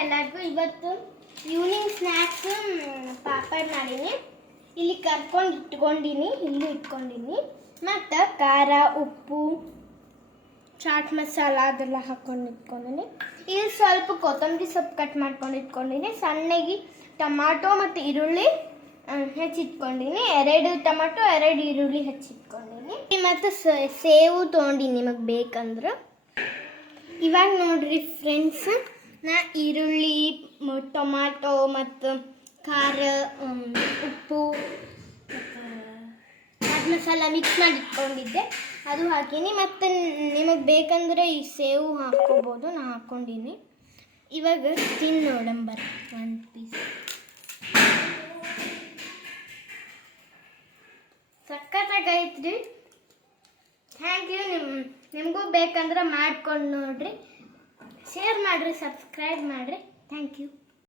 ಎಲ್ಲರಿಗೂ. ಇವತ್ತು evening snacks papad ಮಾಡೀನಿ. ಇಲ್ಲಿ ಕರ್ಕೊಂಡು ಇಟ್ಕೊಂಡಿನಿ, ಇಲ್ಲಿ ಇಟ್ಕೊಂಡಿನಿ. ಮತ್ತು ಖಾರ, ಉಪ್ಪು, ಚಾಟ್ ಮಸಾಲ ಅದೆಲ್ಲ ಹಾಕ್ಕೊಂಡು ಇಟ್ಕೊಂಡಿನಿ. ಇಲ್ಲಿ ಸ್ವಲ್ಪ ಕೊತ್ತಂಬರಿ ಸೊಪ್ಪು ಕಟ್ ಮಾಡ್ಕೊಂಡು ಇಟ್ಕೊಂಡಿನಿ. ಸಣ್ಣಗೆ ಟೊಮಾಟೊ ಮತ್ತು ಈರುಳ್ಳಿ ಹೆಚ್ಚಿಟ್ಕೊಂಡಿನಿ. 2 ಟೊಮಾಟೊ 2 ಈರುಳ್ಳಿ ಹೆಚ್ಚಿಟ್ಕೊಂಡಿನಿ. ಮತ್ತು ಸೇವು ತೊಗೊಂಡಿನಿ ನಿಮಗೆ ಬೇಕಂದ್ರೆ. ಇವಾಗ ನೋಡ್ರಿ ಫ್ರೆಂಡ್ಸ್, ನಾ ಈರುಳ್ಳಿ, ಟೊಮಾಟೊ ಮತ್ತು ಖಾರ, ಉಪ್ಪು, ಚಾಟ್ ಮಸಾಲ ಮಿಕ್ಸ್ ಮಾಡಿ ಇಟ್ಕೊಂಡಿದ್ದೆ, ಅದು ಹಾಕೀನಿ. ಮತ್ತು ನಿಮಗೆ ಬೇಕಂದ್ರೆ ಈ ಸೇವು ಹಾಕ್ಕೋಬೋದು, ನಾ ಹಾಕ್ಕೊಂಡಿನಿ. ಇವಾಗ ತಿನ್ನು ನೋಡಂಬರ್ 1 ಪೀಸ್. ಸಖತ್ತಾಗೈತ್ರಿ. Thank you. ನಿಮಗೂ ಬೇಕಂದ್ರೆ ಮಾಡ್ಕೊಂಡು ನೋಡ್ರಿ, ಶೇರ್ ಮಾಡಿರಿ, ಸಬ್ಸ್ಕ್ರೈಬ್ ಮಾಡಿರಿ. Thank you.